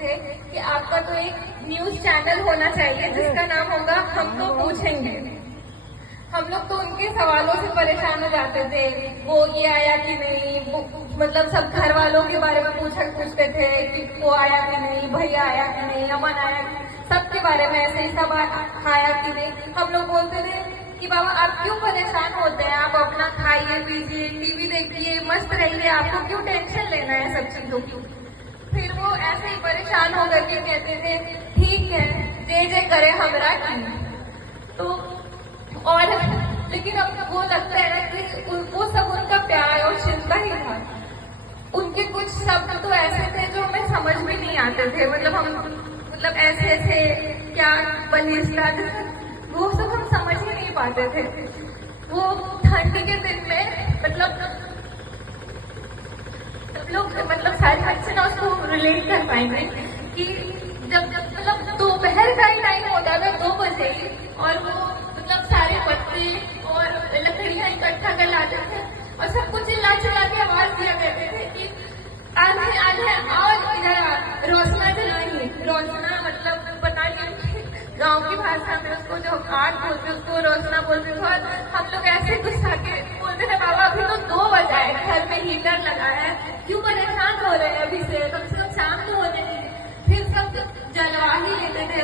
थे कि आपका तो एक न्यूज चैनल होना चाहिए जिसका नाम होगा हम तो पूछेंगे। हम लोग तो उनके सवालों से परेशान हो जाते थे, वो ये आया कि नहीं, वो मतलब सब घर वालों के बारे में पूछते थे कि वो आया कि नहीं, भैया आया कि नहीं, अमन आया, सबके बारे में ऐसे ही सब आया कि नहीं। हम लोग बोलते थे कि बाबा आप क्यों परेशान होते हैं, आप अपना खाइए पीजिए, टीवी देखिए, मस्त रहिए, आपको क्यों टेंशन लेना है सब चीजों की। फिर वो ऐसे ही परेशान होकर के कहते थे ठीक है जे जे करे हमरा की। तो और लेकिन अब वो लगता है ना कि वो सब उनका प्यार और चिंता ही था। उनके कुछ शब्द तो ऐसे थे जो हमें समझ में नहीं आते थे, मतलब ऐसे ऐसे क्या बलिष्ठा, वो सब हम समझ ही नहीं पाते थे। वो ठंड के दिन में मतलब लोग सारे बच्चे ना उसको रिलेट कर पाएंगे कि जब मतलब दोपहर का ही टाइम होता था 2 बजे ही, और वो सारे पत्ते और लकड़ियां इकट्ठा कर लाते थे और सबको चिल्ला चिल्ला के आवाज दिया करते थे कि आधे आधे आओ इधर रोशना जलाएंगे। रोशना मतलब पता नहीं गांव की भाषा में उसको जो आग बोलते उसको रोशना बोलते थे। और हम लोग ऐसे गुस्सा के बोलते थे बाबा अभी तो 2 बजा है, घर में हीटर लगा है, क्यों परेशान हो रहे हैं अभी से, कम से कम शाम तो होने दीजिए। फिर सब जलवा ही लेते थे,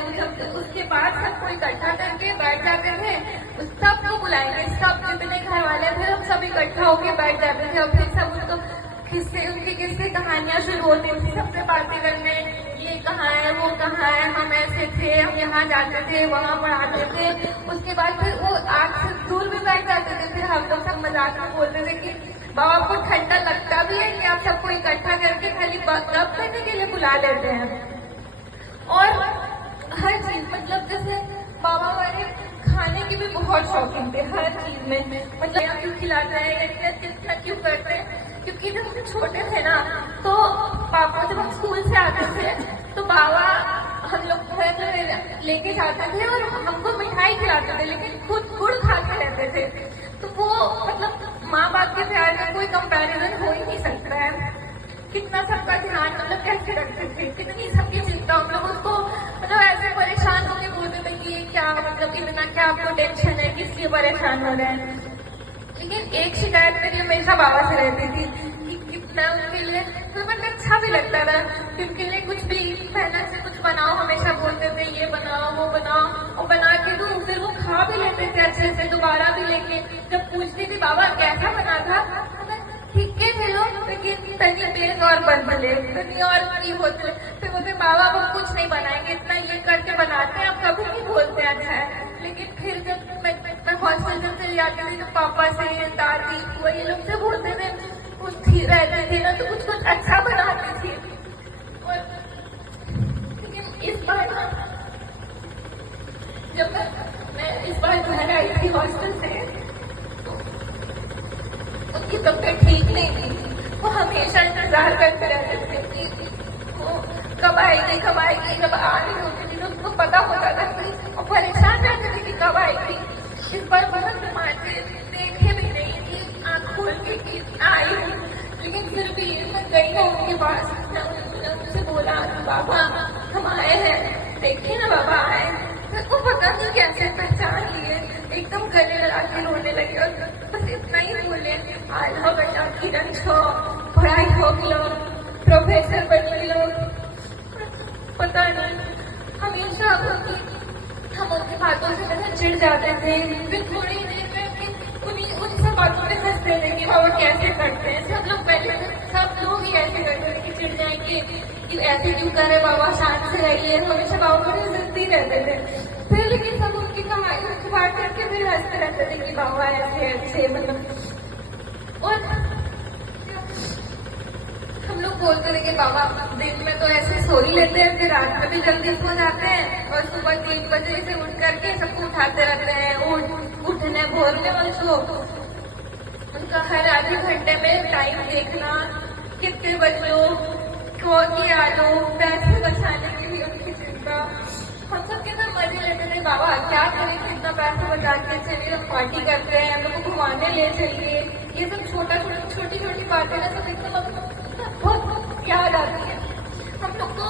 उसके बाद सबको इकट्ठा करके बैठ जाते थे, सबको बुलाएंगे, सब जितने घर वाले थे हम सब इकट्ठा होके बैठ जाते थे और फिर सब उसको उनके किस्से कहानियां शुरू होती थी, सबसे बातें करने, ये कहाँ है वो कहाँ है, हम ऐसे थे, हम यहाँ जाते थे वहाँ पढ़ाते थे। उसके बाद फिर वो आग से दूर भी बैठ जाते थे। फिर हम लोग सब मजाक में बोलते थे कि बाबा आपको ठंडा लगता भी है कि आप सबको इकट्ठा करके खाली गप करने के लिए बुला लेते हैं। और हर चीज मतलब जैसे बाबा वाले खाने की भी बहुत शौकीन थे, हर चीज में मतलब क्यों खिलाता है, कितना क्यों करते हैं। क्योंकि जब हम छोटे थे ना तो पापा जब हम स्कूल से आते थे तो बाबा हम लोग घर में लेके जाते थे और हमको मिठाई खिलाते थे, लेकिन खुद गुड़ खाते रहते थे। तो वो मतलब माँ बाप के प्यार का कोई कंपैरिजन हो ही नहीं सकता है। कितना सबका ध्यान मतलब कैसे रखते थे, कितनी सबकी चिंता, हम लोग उसको मतलब ऐसे परेशान होकर बोलते थे कि ये क्या मतलब इतना क्या आपको टेंशन है, किस लिए परेशान हो रहे हैं। लेकिन एक शिकायत मेरी हमेशा बाबा से रहती थी कि कितना उनके लिए मतलब अच्छा भी लगता था कि उनके लिए कुछ भी मेहनत से कुछ बनाओ, हमेशा बोलते थे ये बनाओ वो बनाओ, और बना के दूं फिर वो खा भी लेते थे अच्छे से, दोबारा भी लेके जब पूछती थी बाबा कैसा बना था, ठीक है चलो लेकिन तनी तेज और बन भले तनी और की होते। फिर बोलते बाबा हम कुछ नहीं बनाएंगे, इतना ये करके बनाते हैं, आप कभी नहीं बोलते अच्छा है। लेकिन फिर जब मैं हॉस्टल जब चली जाती थी तो पापा से दादी वही लोग से बोलते थे, कुछ रहते थे ना तो कुछ अच्छा बनाती थी। और लेकिन इस बार जब मैं इस बार घर आई थी हॉस्टल से, उनकी तबीयत ठीक नहीं थी, वो हमेशा इंतजार करते रहते थे कि वो कब आएगी कब आएगी, जब आ रही होती थी तो उसको पता होता था कि वो परेशान रहते थे कि कब आएगी। इस बार बहुत बीमार थे, देखे भी नहीं कि आँख खोल के कि आई हूँ, लेकिन फिर भी मैं गई ना उनके पास, उनसे बोला बाबा हम आए हैं, देखिए ना बाबा आए। वो पता नहीं कैसे पहचान लिए, एकदम गले लगा के रोने लगे और बस इतना ही बोले आलो बेटा किरण छो पढ़ाई हो लो, प्रोफेसर बन लो। पता नहीं हमेशा हम उनकी बातों से जैसे चिढ़ जाते थे, फिर थोड़ी देर में उन सब बातों में हंसते थे कि बाबा कैसे करते हैं। सब लोग पहले सब लोग ही ऐसे करते थे कि चिढ़ जाएंगे कि ऐसे क्यों करे बाबा, शांत से रहिए, हमेशा बाबा को हंसते ही रहते थे। फिर लेकिन सब उनकी कहानियों की बात करके फिर हंसते रहते थे कि बाबा ऐसे ऐसे मतलब। और हम लोग बोलते थे कि बाबा दिन में तो ऐसे सो ही लेते हैं, फिर रात में भी जल्दी सो जाते हैं और सुबह 3 बजे से उठ करके सबको उठाते रहते हैं, उठने बोलने वाले सो। उनका हर आधे घंटे में टाइम देखना, कितने बजो की आलो, पैसे बचाने की भी उनकी चिंता। हम सब कितना मजे लेते थे, बाबा क्या करें कितना पैसे बचा के, चलिए हम पार्टी करते हैं, हम लोग को घुमाने ले चलिए। ये सब छोटी छोटी बातें ना सब एकदम बहुत याद आती है। हम लोग को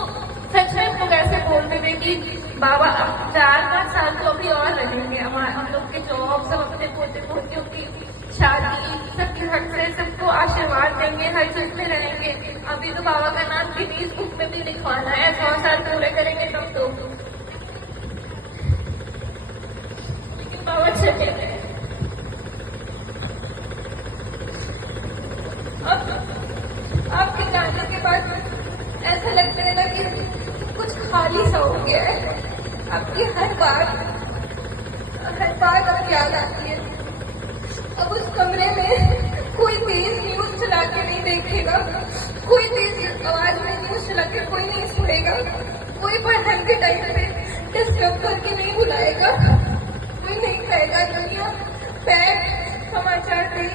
सच में हम लोग ऐसे बोलते थे कि बाबा अब 4-5 साल तो अभी और रहेंगे, हम लोग के जॉब सब अपने पोते पोतियों की शादी सबके हक से सबको आशीर्वाद देंगे, हर चीज में रहेंगे। अभी तो बाबा का नाम गिनीज बुक में भी लिखवाना है, 100 साल पूरे करेंगे तब तो। लेकिन बाबा चले गए। अब आपके जाने के बाद ऐसा लगता है ना कि कुछ खाली सा हो गया है। आपकी हर बात अब याद आती है। अब उस कमरे में कोई तेज न्यूज चला के नहीं देखेगा, कोई तेज आवाज में न्यूज चला के कोई नहीं सुनेगा, कोई पढ़ाई के टाइम पे डिस्टर्ब करके नहीं बुलाएगा, कोई नहीं कहेगा दुनिया बैठ समाचार देख।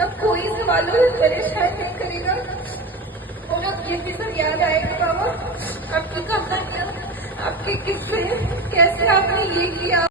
अब कोई सवालों में परेशान नहीं करेगा। और अब ये भी सब याद आएगा बाबा, आपकी कहानियाँ, आपके किस्से, कैसे आपने ये किया।